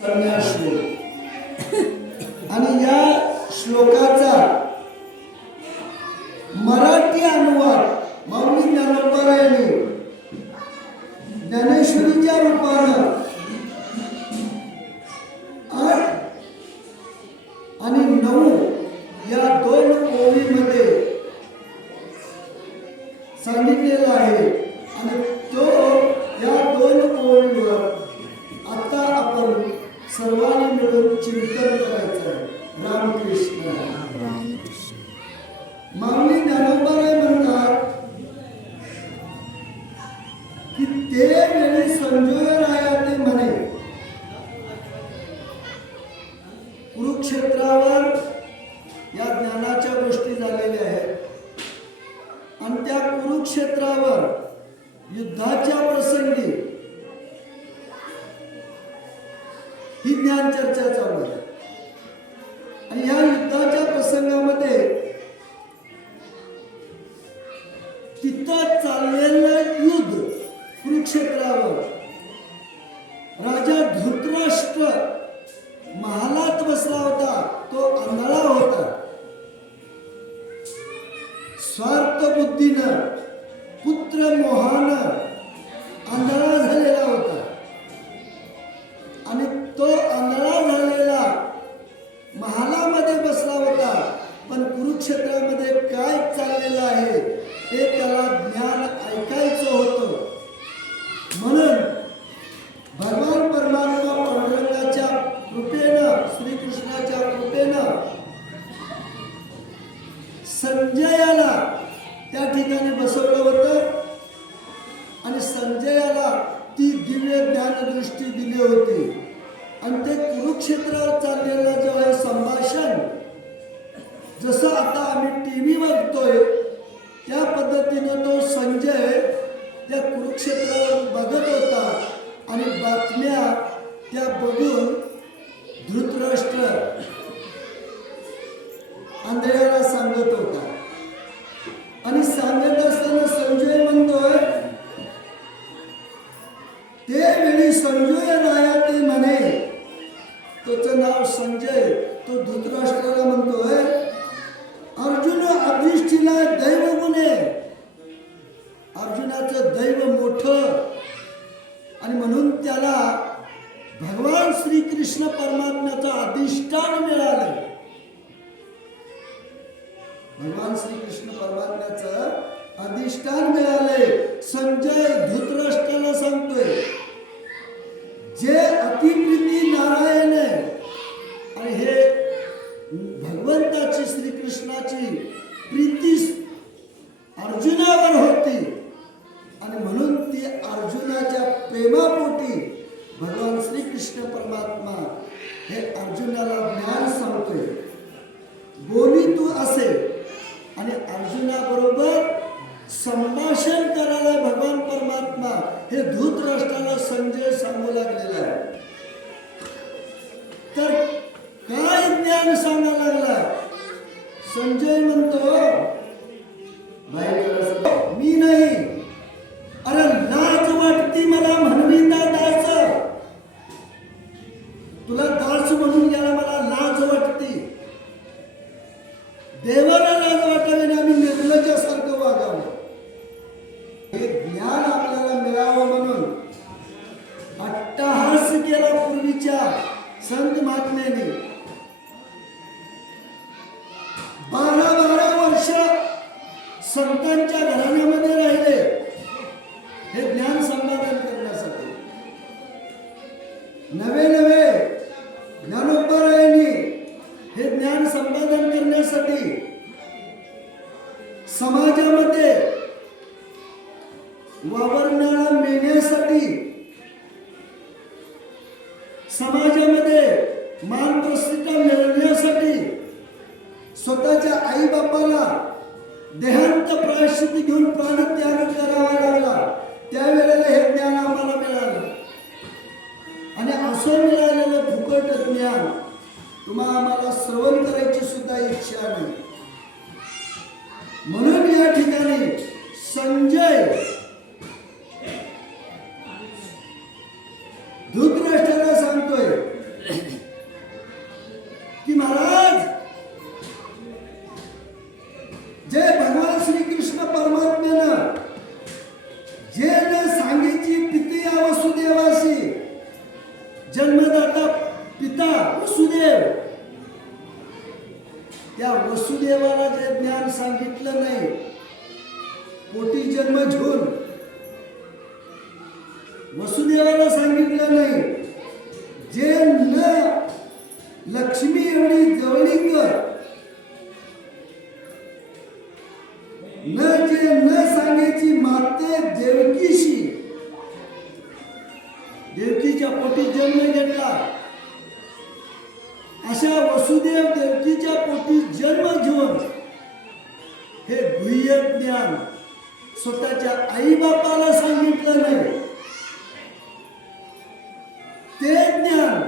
संन्यास. श्लोक आणि या श्लोकाचा मराठी अनुवाद माऊली ज्ञानोबारायांनी ज्ञानेश्वरीच्या रूपानं आठ आणि नऊ या दोन ओळीमध्ये सांगितलेला आहे. आणि तो सर्वांनी मिळून चिंतन करायचं आहे. रामकृष्ण. मागणी ज्ञानोबाराय म्हणतात की ते वेळी संजय रायाने म्हणे कुरुक्षेत्रावर या ज्ञानाच्या गोष्टी झालेल्या आहेत. आणि त्या कुरुक्षेत्रावर युद्धाच्या प्रसंगी ही ज्ञान चर्चा चालू आहे. आणि या युद्धाच्या प्रसंगामध्ये तिथं चाललेलं युद्ध कुरुक्षेत्रावर राजा धृतराष्ट्र महालात बसला होता तो आंधळा होता. स्वार्थ बुद्धीनं पुत्र मोहानं आणि संजयाला ती दिव्य ज्ञानदृष्टी दिली होती. आणि ते कुरुक्षेत्रावर चाललेलं जे आहे संभाषण जसं आता आम्ही टी व्ही बघतोय त्या पद्धतीनं तो संजय त्या कुरुक्षेत्रावर बघत होता आणि बातम्या त्या बघून धृतराष्ट्र आंधळ्याला सांगत होता. आणि सांगत असताना संजय संजय नाया ते म्हणे. त्याचं नाव संजय तो धृतराष्ट्राला म्हणतोय. अर्जुन अधिष्ठीला दैव गुणे अर्जुनाचं दैव मोठं. आणि म्हणून त्याला भगवान श्री कृष्ण परमात्म्याचं अधिष्ठान मिळालं भगवान श्री कृष्ण परमात्म्याचं अधिष्ठान मिळालंय. संजय धृतराष्ट्राला सांगतोय. अर्जुनाला ज्ञान सांगतोय. बोली तू असे आणि अर्जुनाबरोबर संभाषण करायला भगवान परमात्मा हे धूतराष्ट्राला संजय सांगू लागलेला आहे. संतांच्या घराण्यामध्ये राहिले. हे ज्ञान संपादन करण्यासाठी. नवे नवे ज्ञानोपरायणी हे ज्ञान संपादन करण्यासाठी समाजामध्ये वावरणारा मिळण्यासाठी देहांत प्रायश्चित घेऊन प्राणत्याग करावा लागला त्यावेळेला हे ज्ञान आम्हाला मिळालं. आणि असं मिळालेलं फुकट ज्ञान तुम्हाला आम्हाला श्रवण करायची सुद्धा इच्छा नाही. जन्मदाता पिता वसुदेव. त्या वसुदेवाला जे ज्ञान सांगितलं नाही पोटी जन्म झोल वसुदेवाला सांगितलं नाही जे न लक्ष्मी एवढी जवळीक न जे न सांगायची माते देवकीशी पोटी जन्म घेतला. अशा वसुदेव देवकीच्या पोटी जन्म घेऊन हे गुह्य ज्ञान स्वतःच्या आई बापाला सांगितलं नाही. ते ज्ञान